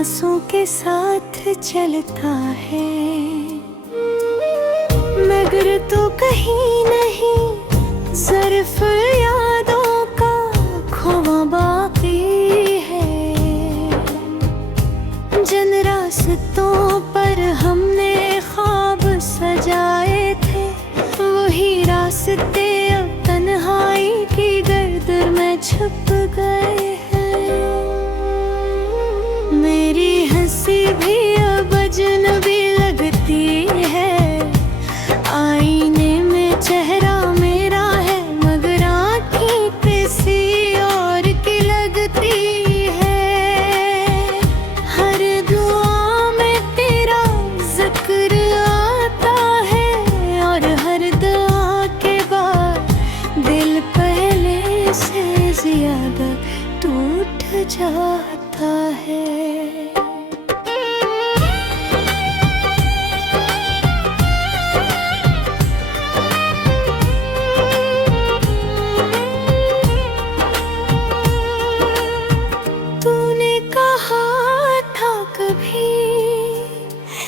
सांसों के साथ चलता है, मगर तो कहीं नहीं सिर्फ यादों का खोवा बाकी है। जिन रास्तों पर हमने ख्वाब सजाए थे, वही रास्ते अब तन्हाई की गर्द में छुप गए हैं। मेरी हंसी भी अब अजनबी लगती है, आईने में चेहरा मेरा है मगर आँखें किसी और की लगती है। हर दुआ में तेरा जिक्र आता है और हर दुआ के बाद दिल पहले से ज्यादा टूट जाता है।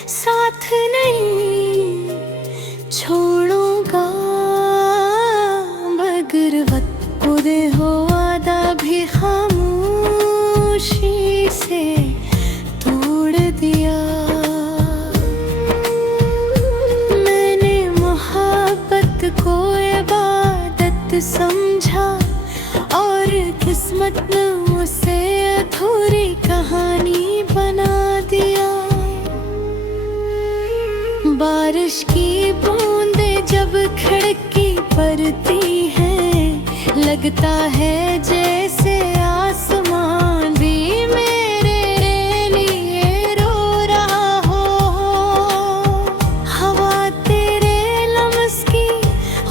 साथ नहीं छोड़ूंगा, मगर वक्त खुदे हो वादा भी खामोशी से तोड़ दिया। मैंने मोहब्बत को इबादत समझा और किस्मत ने उसे अधूरी कहानी बना दिया। बारिश की बूंदें जब खिड़की पड़ती हैं, लगता है जैसे आसमान भी मेरे लिए रो रहा हो। हवा तेरे लम्स की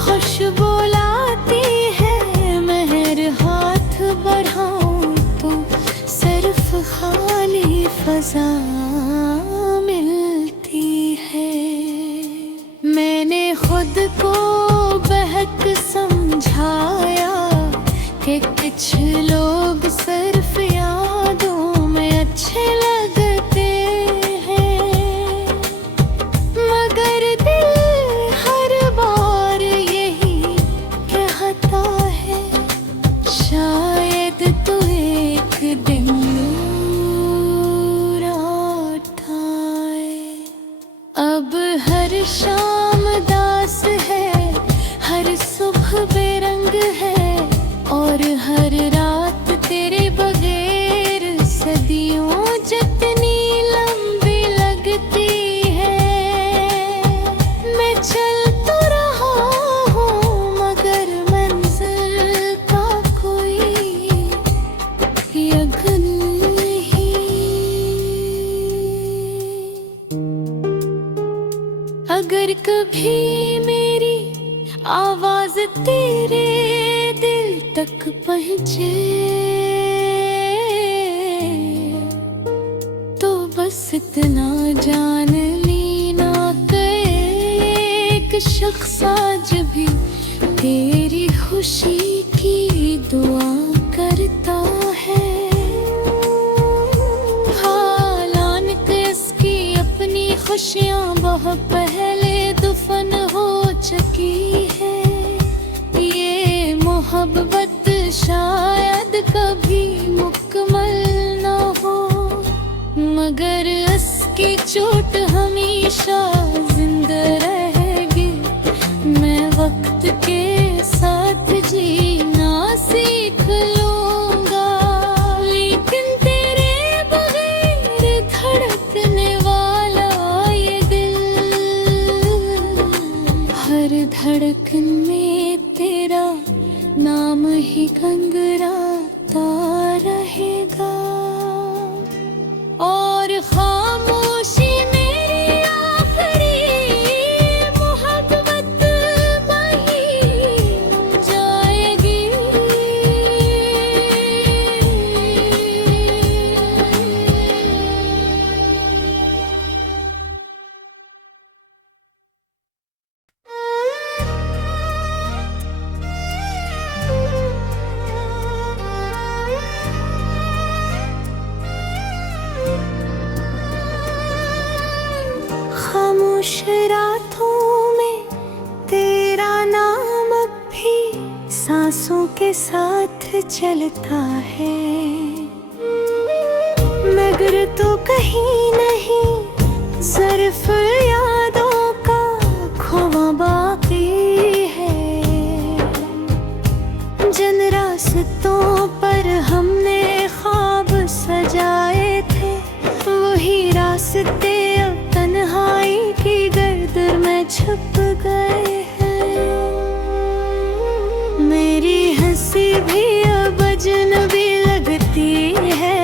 खुशबू लाती है, मेहर हाथ बढ़ाऊं तो सिर्फ खाली फजा खुद को बहक समझाया कि कुछ लोग सिर्फ यादों में अच्छे लगते हैं, मगर दिल हर बार यही कहता है शायद तू एक दिन दूर लौट आए। अब हर शाम बेरंग है और हर रात तेरे बगैर सदियों जितनी लंबी लगती है। मैं चल तो रहा हूँ मगर मंजिल का कोई यकीन नहीं। अगर कभी मेरी आवाज तेरे दिल तक पहुँचे तो बस इतना जान लेना कि एक शख्स आज भी तेरी खुशी की दुआ करता है। हालांकि इसकी अपनी खुशियाँ बहुत पहले दफन हो चुकी है। ये मोहब्बत शायद कभी मुकम्मल न हो, मगर इसकी चोट हमेशा जिंदा रहेगी। मैं वक्त के साथ जीना सीख लूंगा, लेकिन तेरे बगैर धड़कने वाला ये दिल हर धड़कन में तेरा नाम ही गंगराता रहेगा। और खामोशी मेरी आखिरी के साथ चलता है, मगर तो कहीं नहीं सिर्फ यादों का खोवा बाकी है। जिन रास्तों पर हमने ख्वाब सजाए थे, वही रास्ते अब तन्हाई की गर्द में छुप गए हैं। मेरी हंसी भी अब अजनबी लगती है,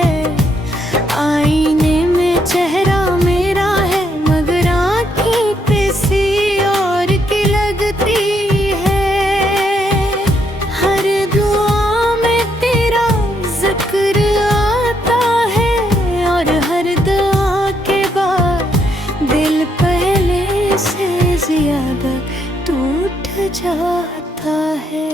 आईने में चेहरा मेरा है, मगर आँखें किसी और की लगती है। हर दुआ में तेरा जिक्र आता है, और हर दुआ के बाद दिल पहले से ज्यादा टूट जाता है।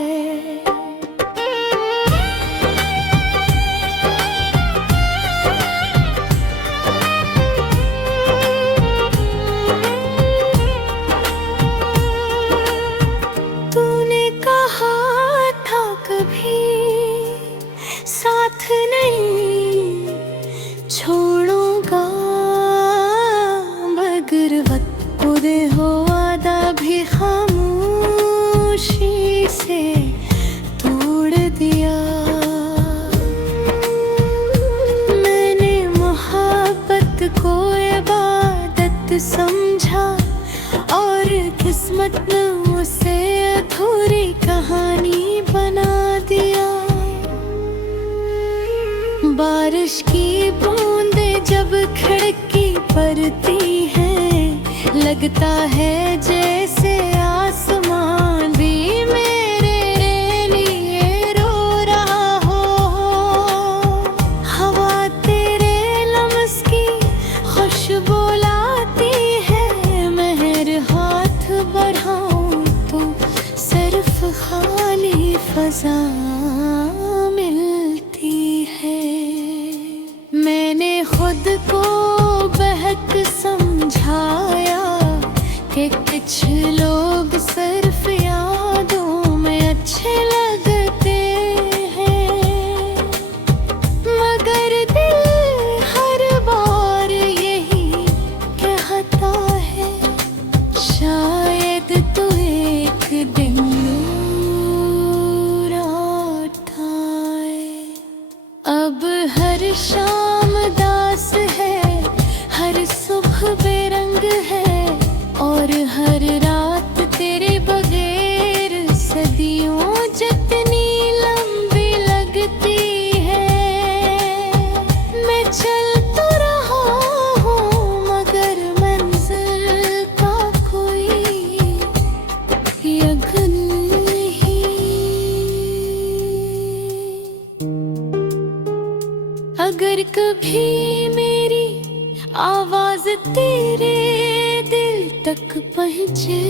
साथ नहीं छोड़ूंगा, मगर वक्त पूरे हो वादा भी खामोशी से तोड़ दिया। मैंने मोहब्बत को इबादत समझा, और किस्मत ने उसे अधूरी कहानी बना दिया। बारिश की बूंदें जब खिड़की पड़ती हैं, लगता है जैसे आसमान भी मेरे लिए रो रहा हो। हवा तेरे लम्स की खुशबू लाती है, महर हाथ बढ़ाऊं तो सिर्फ खाली फजा खुद को बहक समझाया कि कुछ लोग सिर्फ यादों में अच्छे लगते हैं, मगर दिल हर बार यही कहता है, शायद तो एक दिन दूर आए। अब हर शाम दास है, हर सुबह बेरंग है, और हर रात तेरे बगैर सदियों जितनी लंबी लगती है। मैं चल तो रहा हूँ, मगर मंजिल का कोई यकीन नहीं। अगर कभी मेरी आवाज तेरे दिल तक पहुँचे,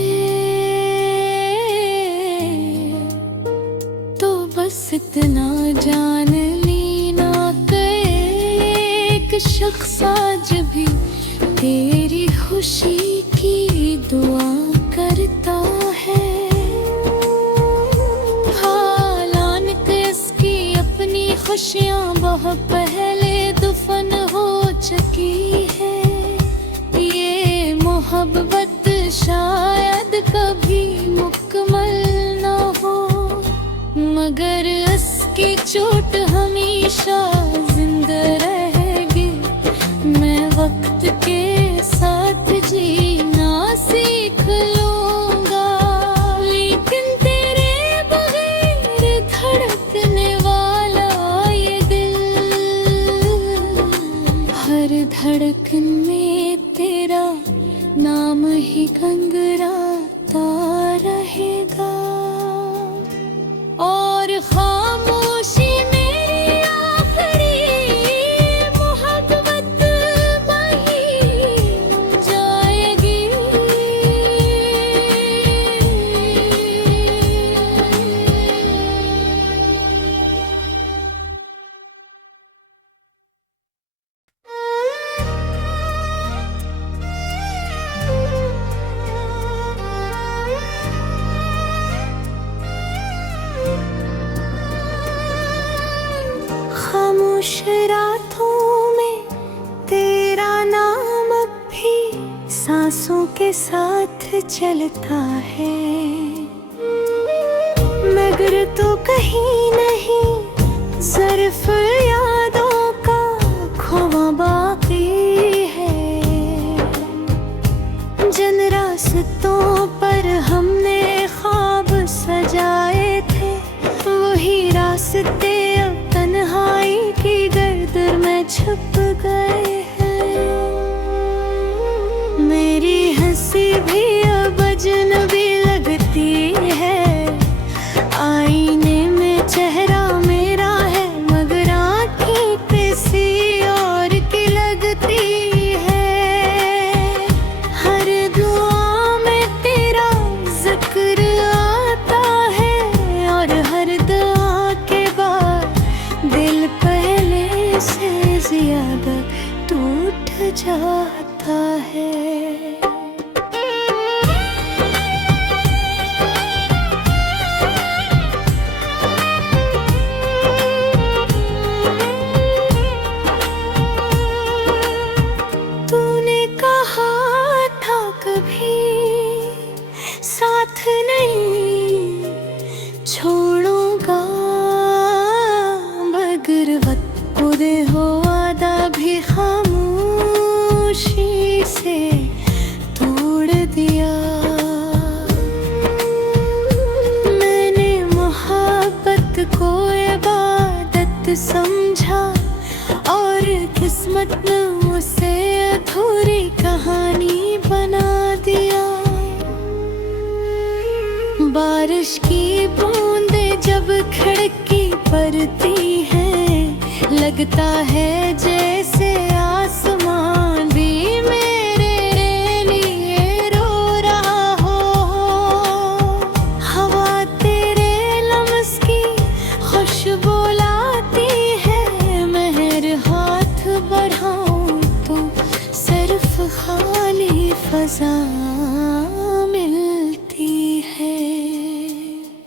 तो बस इतना जान लेना कि एक शख्स आज भी तेरी खुशी की दुआ करता है। हालांकि इसकी अपनी खुशियाँ बहुत पहले दफन हो चुकी है। ये मोहब्बत शायद कभी मुकम्मल न हो, मगर इसकी चोट हमेशा जिंदा रहेगी। मैं वक्त के साथ जीना सीख लूंगा, लेकिन तेरे बगैर धड़कने वाला ये दिल, हर धड़कन में तेरा नाम ही गंगराता रहेगा। और खामोशी मेरी आखिरी खामोश रातों में तेरा नाम अब भी सांसों के साथ चलता है, मगर तो कहीं नहीं सिर्फ यादों का खोवा बाकी है। जिन रास्तों पर हमने ख्वाब सजाए थे वही रास्ते अब तन्हाई की गर्द में छुप गए हैं। मेरी हंसी भी अब अजनबी लगती है, आईने में चेहरा मेरा है मगर आँखें किसी और की लगती है। हर दुआ में तेरा जिक्र आता है और हर दुआ के बाद दिल पहले से ज्यादा टूट जाता है। साथ नहीं छोड़ूंगा मगर वक्त पूरे हो वादा भी खामोशी से तोड़ दिया। मैंने मोहब्बत को इबादत समझा और किस्मत ने उसे अधूरी कहानी बना दिया। बारिश की बूंदें जब खिड़की पड़ती हैं लगता है जैसे आसमान भी मेरे लिए रो रहा हो। हवा तेरे लम्स की खुशबू लाती है, महर हाथ बढ़ाऊं तो सिर्फ खाली फजा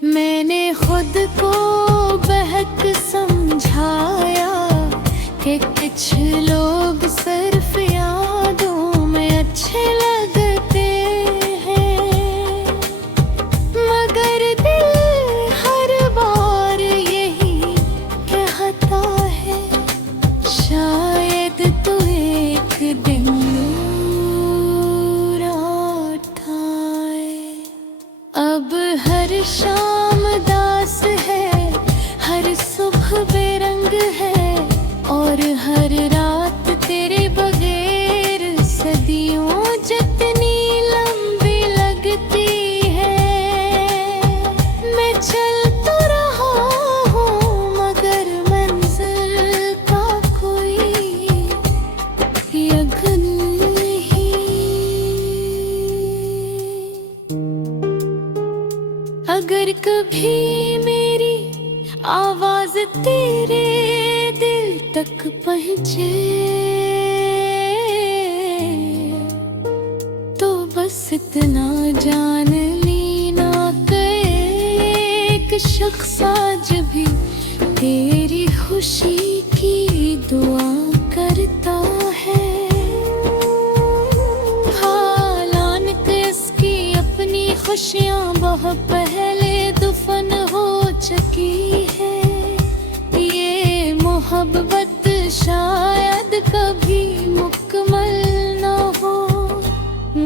मैंने खुद को बहक समझाया कि कुछ लोग सिर्फ यादों में अच्छे लगते हैं, मगर दिल हर बार यही कहता है शायद तो एक दिन रात आए। अब हर शाम दास है, हर सुबह बेरंग है और हर रात तेरे बगैर सदियों जितनी लंबी लगती है। मैं चल तो रहा हूँ मगर मंजिल का कोई यकीन नहीं। अगर कभी मेरी आवाज तेरे दिल तक पहुँचे तो बस इतना जान लेना कि एक शख्स आज भी तेरी खुशी की दुआ करता है। हालांकि इसकी अपनी खुशियाँ बहुत पहले दफन हो चुकी है। ये मोहब्बत शायद कभी मुकम्मल न हो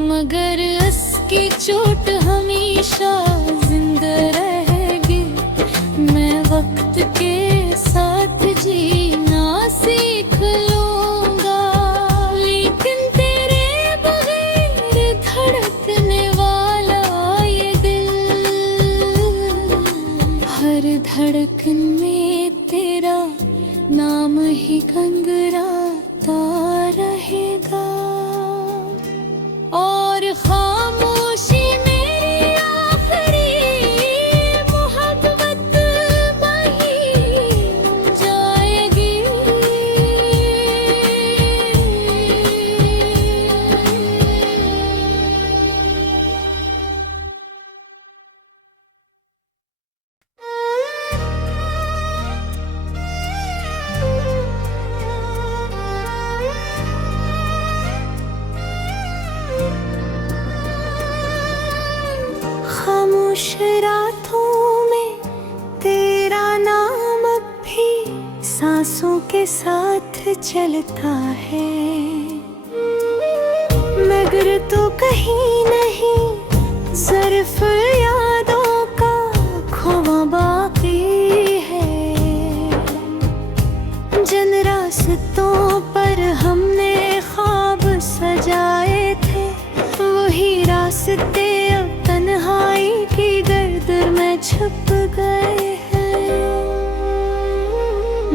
मगर इसकी चोट हमेशा जिंदा रहेगी। मैं वक्त के साथ जीना सीख लूंगा लेकिन तेरे बगैर धड़कने वाला ये दिल हर धड़कन में तेरा नाम ही गंगराता रहेगा। और खामोशी मेरी आखिरी मोहब्बत बन जाएगी। रातों में तेरा नाम अब भी सांसों के साथ चलता है, मगर तो कहीं नहीं सिर्फ यादों का खोवा बाकी है। जिन रास्तों पर हमने ख्वाब सजाए थे, वही रास्ते अब तन्हाई की गर्द में छुप गए हैं।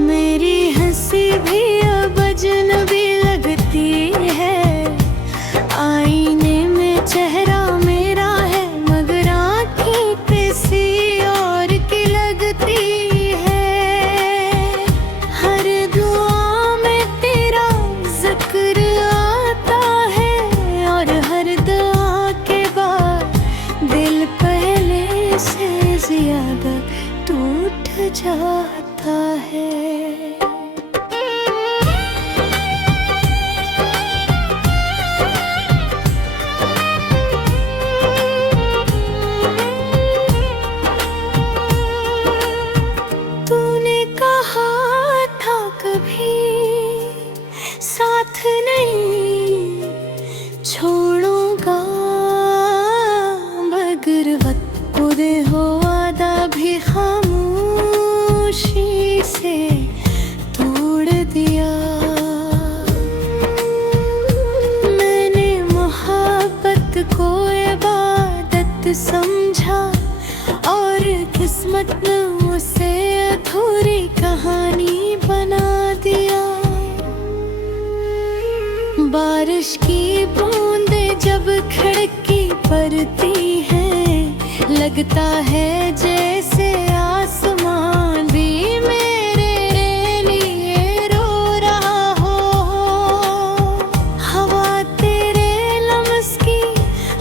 मेरी हंसी भी अब अजनबी लगती है, आईने में चेहरा मेरा है मगर आँखें किसी और की लगती है। हर दुआ में तेरा जिक्र आता है और हर दुआ के बाद दिल पहले से ज्यादा टूट जाता है। साथ नहीं छोड़ूंगा, मगर वक्त खुदे हो वादा भी खामोशी से तोड़ दिया। मैंने मोहब्बत को इबादत समझा और किस्मत ने उसे अधूरी कहानी बना दिया। बारिश की बूंदें जब खिड़की पड़ती हैं, लगता है जैसे आसमान भी मेरे लिए रो रहा हो। हवा तेरे लम्स की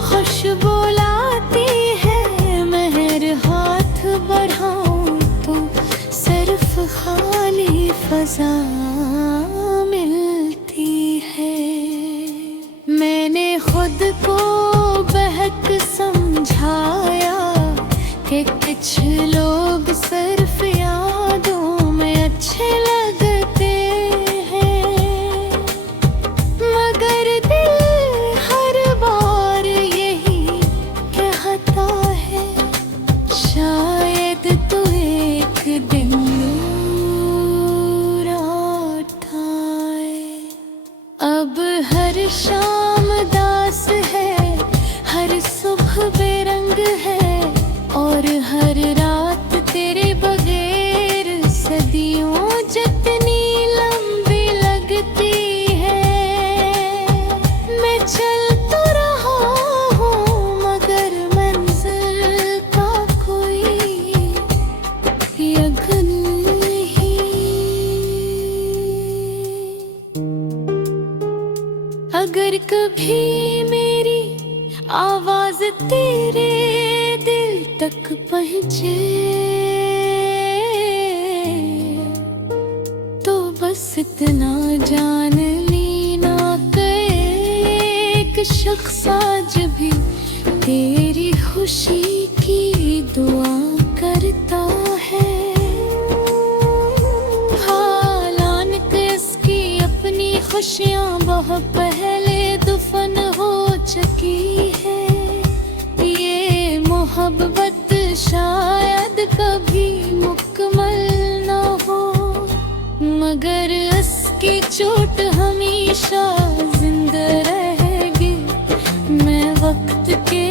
खुशबू लाती है, महर हाथ बढ़ाऊं तो सिर्फ खाली फजा खुद को बहक समझाया कि कुछ लोग सिर्फ यादों में अच्छे लगते हैं, मगर दिल हर बार यही कहता है शायद तू एक दिन दूर आए। अब हर शाम बेरंग है और हर रात तेरे बगैर सदियों जितनी लंबी लगती है। मैं चल तो रहा हूँ मगर मंजिल का कोई यकीन नहीं। अगर कभी मेरी आवाज तेरे दिल तक पहुँचे तो बस इतना जान लेना कि एक शख्स आज भी तेरी खुशी की दुआ करता है। हालांकि इसकी अपनी खुशियाँ बहुत पहले दफन हो चुकी है। ये मोहब्बत शायद कभी मुकम्मल न हो, मगर इसकी चोट हमेशा जिंदा रहेगी। मैं वक्त के